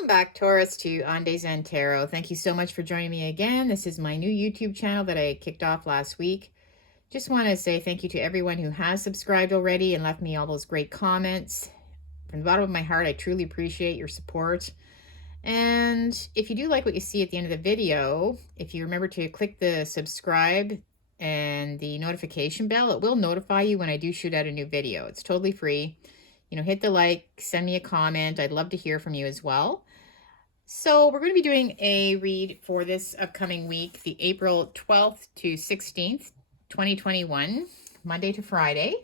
Welcome back, Taurus, to On Days End Tarot. Thank you so much for joining me again. This is my new YouTube channel that I kicked off last week. Just want to say thank you to everyone who has subscribed already and left me all those great comments. From the bottom of my heart, I truly appreciate your support. And if you do like what you see at the end of the video, if you remember to click the subscribe and the notification bell, it will notify you when I do shoot out a new video. It's totally free. Hit the like, send me a comment. I'd love to hear from you as well. So we're going to be doing a read for this upcoming week, the April 12th to 16th, 2021, Monday to Friday.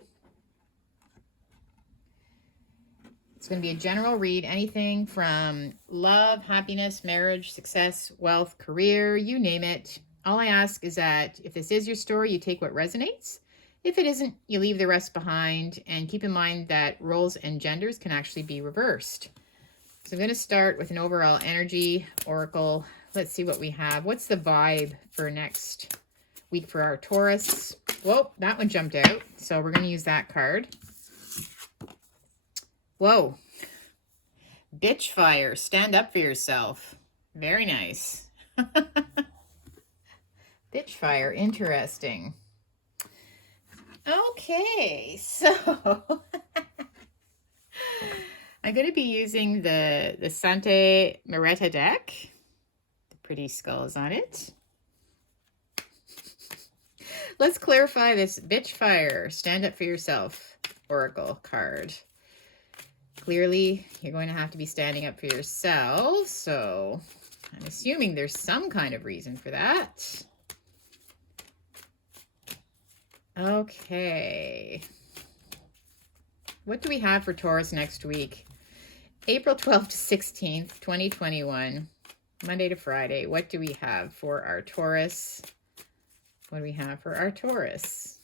It's going to be a general read, anything from love, happiness, marriage, success, wealth, career, you name it. All I ask is that if this is your story, you take what resonates. If it isn't, you leave the rest behind, and keep in mind that roles and genders can actually be reversed. So I'm going to start with an overall energy oracle. Let's see what we have. What's the vibe for next week for our Taurus? Whoa, that one jumped out. So we're going to use that card. Whoa. Bitch fire. Stand up for yourself. Very nice. Bitch fire. Interesting. Okay, so I'm going to be using the Sante Moretta deck. The pretty skulls on it. Let's clarify this bitch fire, stand up for yourself oracle card. Clearly, you're going to have to be standing up for yourself, so I'm assuming there's some kind of reason for that. Okay. What do we have for Taurus next week? April 12th to 16th, 2021, Monday to Friday. What do we have for our Taurus? What do we have for our Taurus?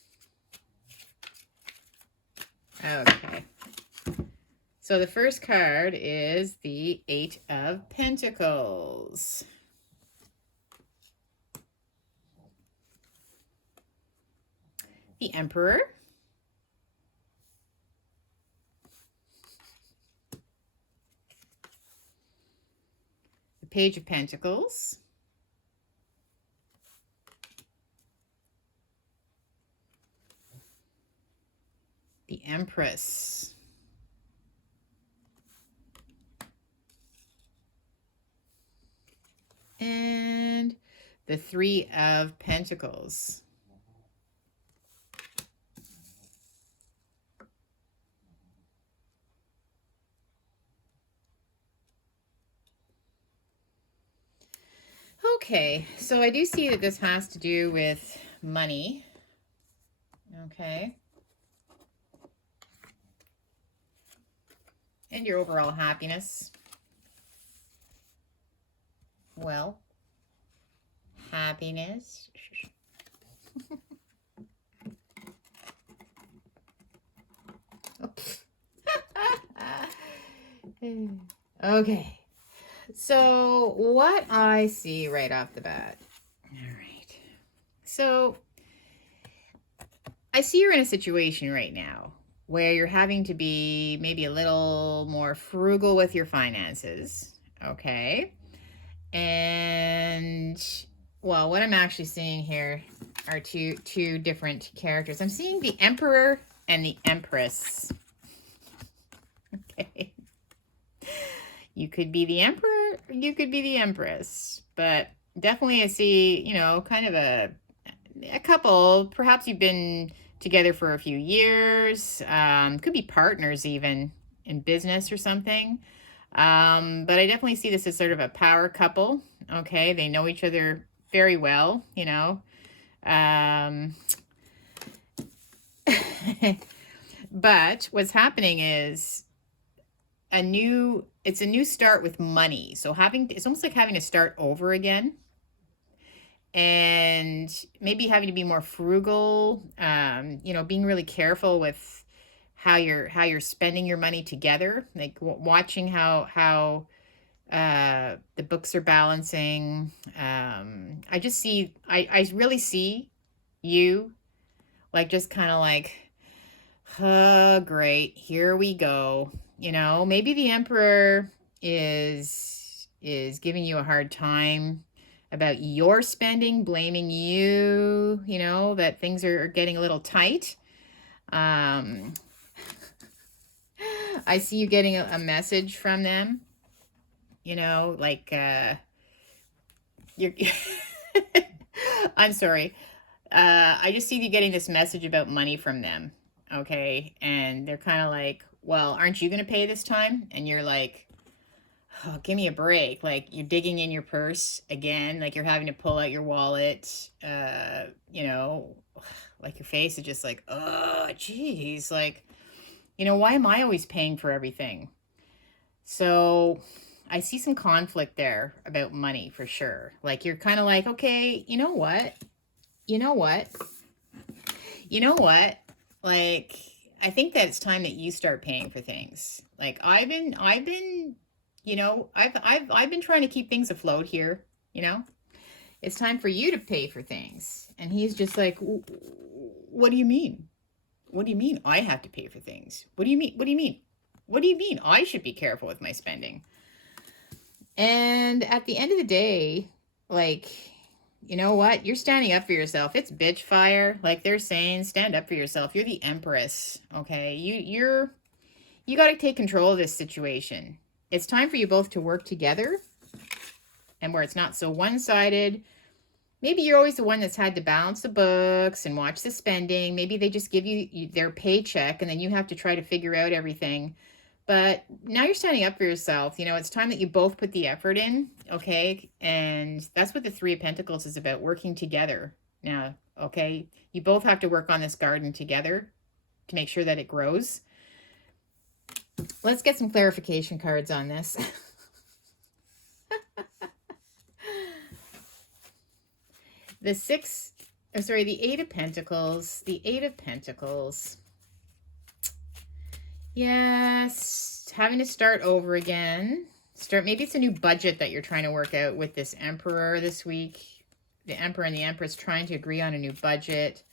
Okay. So the first card is the Eight of Pentacles. The Emperor. The Page of Pentacles. The Empress. And the Three of Pentacles. Okay, so I do see that this has to do with money. Okay. And your overall happiness. Well, happiness. Okay. So what I see right off the bat. All right. So I see you're in a situation right now where you're having to be maybe a little more frugal with your finances. Okay. And well, what I'm actually seeing here are two different characters. I'm seeing the Emperor and the Empress. Okay. You could be the Emperor, or you could be the Empress, but definitely I see, kind of a couple. Perhaps you've been together for a few years, could be partners even in business or something. But I definitely see this as sort of a power couple. Okay, they know each other very well, But what's happening is it's a new start with money. So it's almost like having to start over again, and maybe having to be more frugal, being really careful with how you're spending your money together, like watching how the books are balancing. I just see, I really see you like just kind of like, great, here we go. Maybe the Emperor is is giving you a hard time about your spending, blaming you, you know, that things are getting a little tight. Um, I see you getting a message from them, you know, like, you're, I'm sorry. I just see you getting this message about money from them. Okay. And they're kind of like, well, aren't you going to pay this time? And you're like, oh, give me a break. Like you're digging in your purse again. Like you're having to pull out your wallet. You know, like your face is just like, oh, geez. Like, you know, why am I always paying for everything? So I see some conflict there about money for sure. Like you're kind of like, okay, you know what? You know what? You know what? Like I think that it's time that you start paying for things. Like I've been, you know, I've been trying to keep things afloat here, you know? It's time for you to pay for things. And he's just like, what do you mean? What do you mean I have to pay for things? What do you mean? What do you mean? What do you mean I should be careful with my spending? And at the end of the day, like, you know what? You're standing up for yourself. It's bitch fire. Like they're saying, stand up for yourself. You're the empress, okay? You got to take control of this situation. It's time for you both to work together and where it's not so one-sided. Maybe you're always the one that's had to balance the books and watch the spending. Maybe they just give you their paycheck and then you have to try to figure out everything. But now you're standing up for yourself. You know, it's time that you both put the effort in, okay? And that's what the Three of Pentacles is about, working together now, okay? You both have to work on this garden together to make sure that it grows. Let's get some clarification cards on this. The Eight of Pentacles. The Eight of Pentacles. Yes, having to start over again. Maybe it's a new budget that you're trying to work out with this Emperor this week. The Emperor and the Empress trying to agree on a new budget.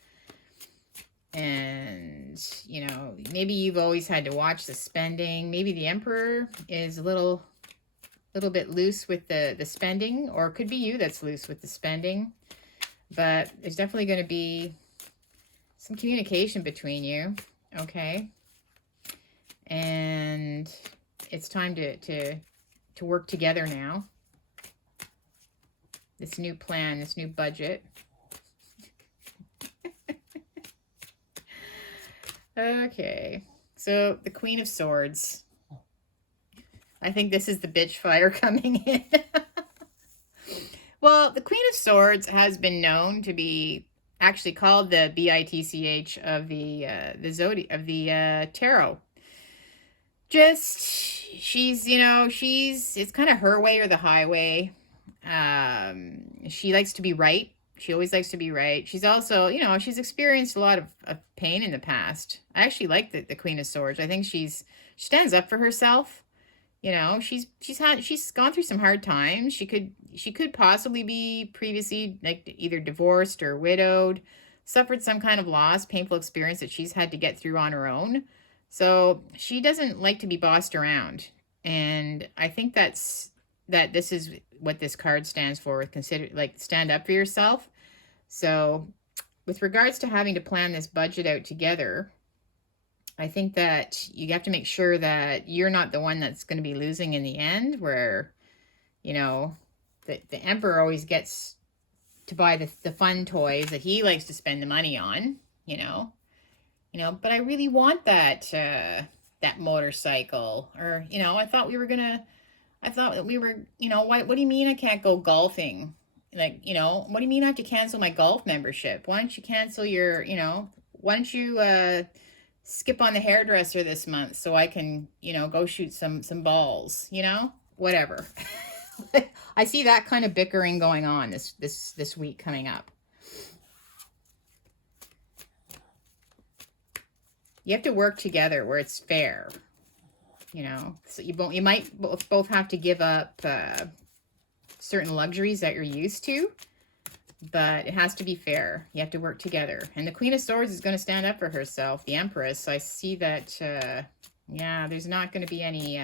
And, you know, maybe you've always had to watch the spending. Maybe the Emperor is a little bit loose with the spending, or it could be you that's loose with the spending. But there's definitely going to be some communication between you, okay? And it's time to work together now. This new plan, this new budget. Okay, so the Queen of Swords. I think this is the bitch fire coming in. Well, the Queen of Swords has been known to be actually called the BITCH of the tarot. Just she's, you know, it's kind of her way or the highway. She likes to be right. She always likes to be right. She's also, you know, she's experienced a lot of pain in the past. I actually like the Queen of Swords. I think she stands up for herself. You know, she's gone through some hard times. She could possibly be previously like either divorced or widowed, suffered some kind of loss, painful experience that she's had to get through on her own. So she doesn't like to be bossed around. And I think that this is what this card stands for. Consider, like, stand up for yourself. So with regards to having to plan this budget out together, I think that you have to make sure that you're not the one that's going to be losing in the end, where, you know, the Emperor always gets to buy the fun toys that he likes to spend the money on, you know, but I really want that, that motorcycle, or, you know, I thought that we were, you know, what do you mean I can't go golfing? Like, you know, what do you mean I have to cancel my golf membership? Why don't you cancel your, you know, why don't you, skip on the hairdresser this month so I can, you know, go shoot some balls, you know, whatever. I see that kind of bickering going on this week coming up. You have to work together where it's fair, you know. So you might both have to give up certain luxuries that you're used to, but it has to be fair. You have to work together. And the Queen of Swords is going to stand up for herself, the Empress. So I see that, yeah, there's not going to be any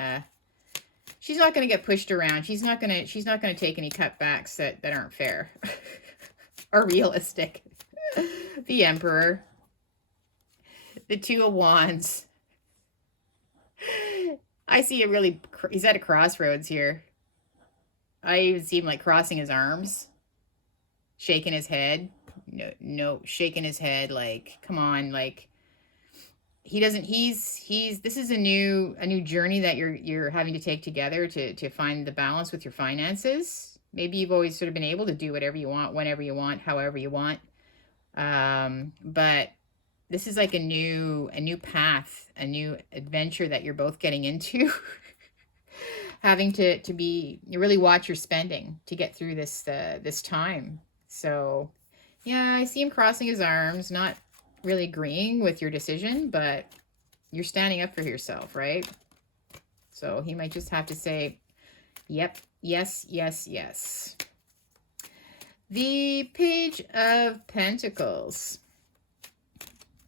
She's not going to get pushed around. She's not going to take any cutbacks that aren't fair or realistic. The Emperor, the Two of Wands. I see a really, he's at a crossroads here. I even see him like crossing his arms, shaking his head. No, shaking his head like, come on, like he doesn't, this is a new journey that you're having to take together to find the balance with your finances. Maybe you've always sort of been able to do whatever you want, whenever you want, however you want. But this is like a new path, a new adventure that you're both getting into. Having to be, you really watch your spending to get through this time. So yeah, I see him crossing his arms, not really agreeing with your decision, but you're standing up for yourself, right? So he might just have to say, yep, yes, yes, yes. The Page of Pentacles.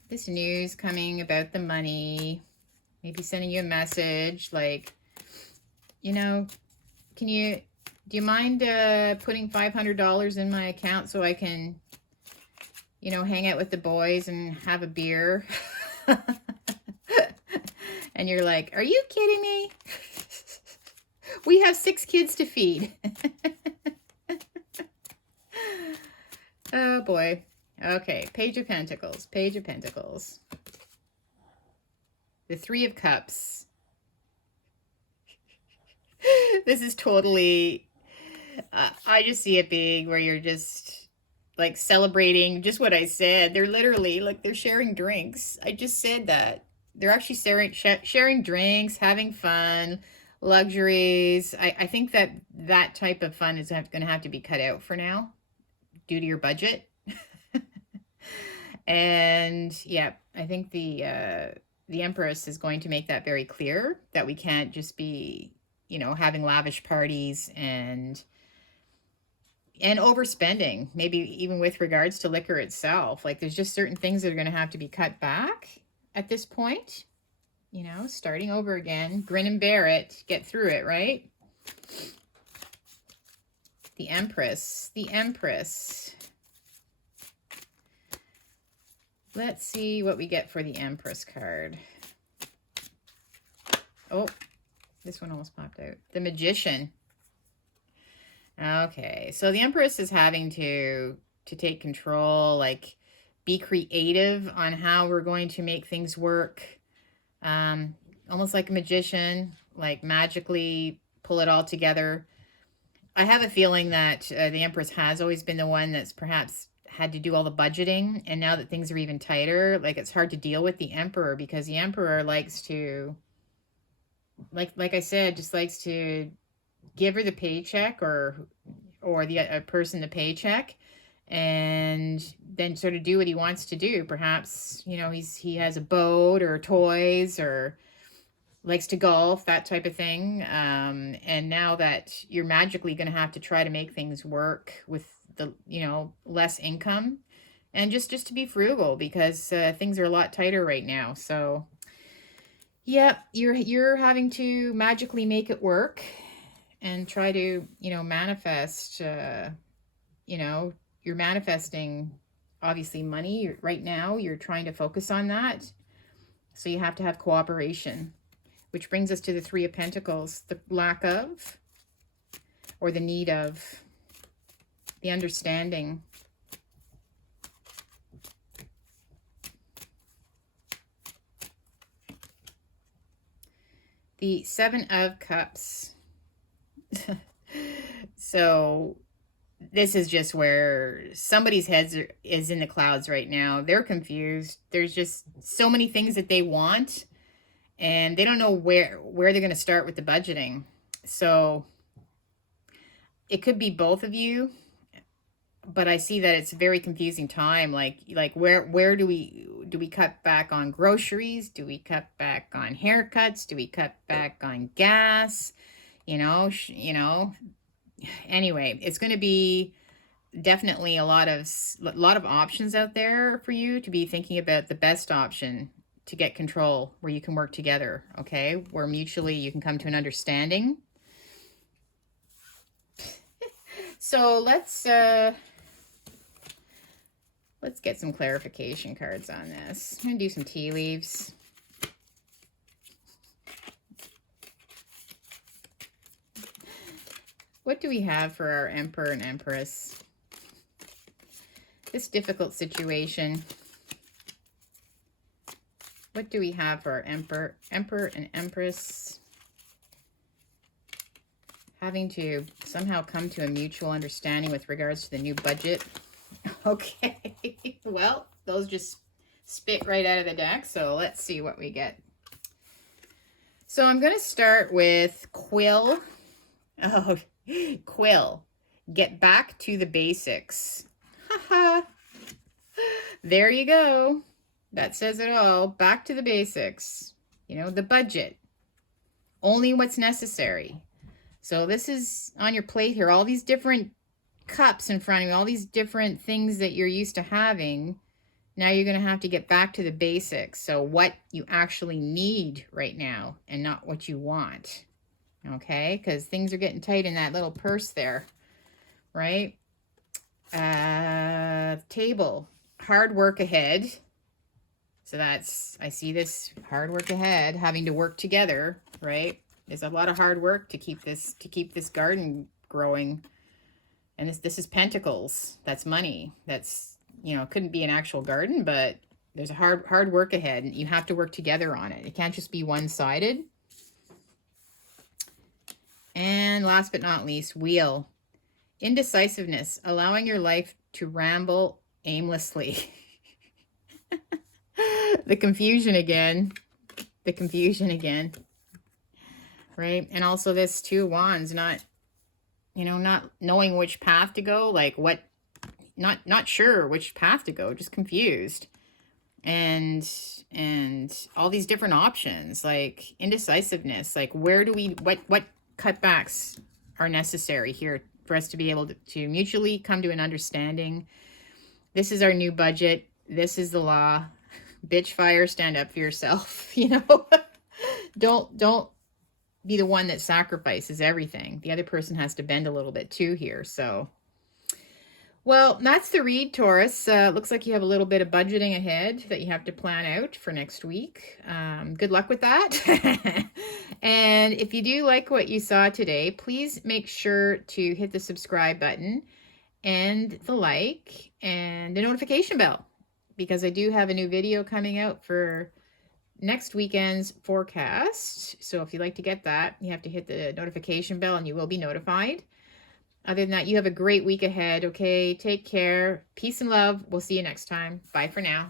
This news coming about the money, maybe sending you a message like, you know, do you mind putting $500 in my account so I can, you know, hang out with the boys and have a beer? And you're like, are you kidding me? We have 6 kids to feed. Oh boy. Okay, Page of Pentacles, Page of Pentacles. The Three of Cups. This is totally, I just see it being where you're just like celebrating just what I said. They're literally like, they're sharing drinks. I just said that. They're actually sharing drinks, having fun, luxuries. I think that type of fun is going to have to be cut out for now due to your budget. And yeah, I think the Empress is going to make that very clear, that we can't just be, you know, having lavish parties and overspending, maybe even with regards to liquor itself. Like there's just certain things that are going to have to be cut back at this point, you know, starting over again, grin and bear it, get through it, right? The Empress, the Empress. Let's see what we get for the Empress card. Oh, this one almost popped out. The Magician. Okay, so the Empress is having to take control, like be creative on how we're going to make things work. Almost like a magician, like magically pull it all together. I have a feeling that the Empress has always been the one that's perhaps had to do all the budgeting, and now that things are even tighter, like it's hard to deal with the Emperor, because the Emperor likes to, like I said, just likes to give her the paycheck or the person the paycheck, and then sort of do what he wants to do. Perhaps, you know, he has a boat or toys, or likes to golf, that type of thing. And now that you're magically going to have to try to make things work with the, you know, less income, and just to be frugal, because things are a lot tighter right now. So yeah, you're having to magically make it work and try to, you know, manifest, you know, you're manifesting obviously money right now. You're trying to focus on that. So you have to have cooperation, which brings us to the Three of Pentacles, the lack of, or the need of, the understanding. The Seven of Cups. So this is just where somebody's head is in the clouds right now. They're confused. There's just so many things that they want, and they don't know where they're going to start with the budgeting. So it could be both of you, but I see that it's a very confusing time. Like where do we cut back on groceries? Do we cut back on haircuts? Do we cut back on gas? You know, anyway, it's going to be definitely a lot of options out there for you to be thinking about the best option to get control, where you can work together, okay? Where mutually you can come to an understanding So let's get some clarification cards on this. I'm gonna do some tea leaves. What do we have for our Emperor and Empress? This difficult situation. What do we have for our Emperor and Empress? Having to somehow come to a mutual understanding with regards to the new budget. Okay, well, those just spit right out of the deck, so let's see what we get. So I'm going to start with Quill. Oh, Quill. Get back to the basics. Haha. There you go. That says it all. Back to the basics. You know, the budget. Only what's necessary. So this is on your plate here. All these different cups in front of you. All these different things that you're used to having. Now you're going to have to get back to the basics. So what you actually need right now and not what you want. Okay? Because things are getting tight in that little purse there. Right? Table. Hard work ahead. So that's, I see this hard work ahead, having to work together, right? There's a lot of hard work to keep this garden growing. And this is Pentacles. That's money. That's, you know, it couldn't be an actual garden, but there's a hard work ahead, and you have to work together on it. It can't just be one-sided. And last but not least, Wheel. Indecisiveness, allowing your life to ramble aimlessly. The confusion again. The confusion again. Right? And also this Two of Wands, not, you know, not knowing which path to go, like what, not sure which path to go, just confused. And all these different options, like indecisiveness, like where do we, what cutbacks are necessary here for us to be able to mutually come to an understanding. This is our new budget. This is the law. Bitch fire, stand up for yourself. You know, don't be the one that sacrifices everything. The other person has to bend a little bit too here. So, well, that's the read, Taurus. Looks like you have a little bit of budgeting ahead that you have to plan out for next week. Good luck with that. And if you do like what you saw today, please make sure to hit the subscribe button and the like and the notification bell, because I do have a new video coming out for next weekend's forecast. So if you'd like to get that, you have to hit the notification bell and you will be notified. Other than that, you have a great week ahead, okay? Take care. Peace and love. We'll see you next time. Bye for now.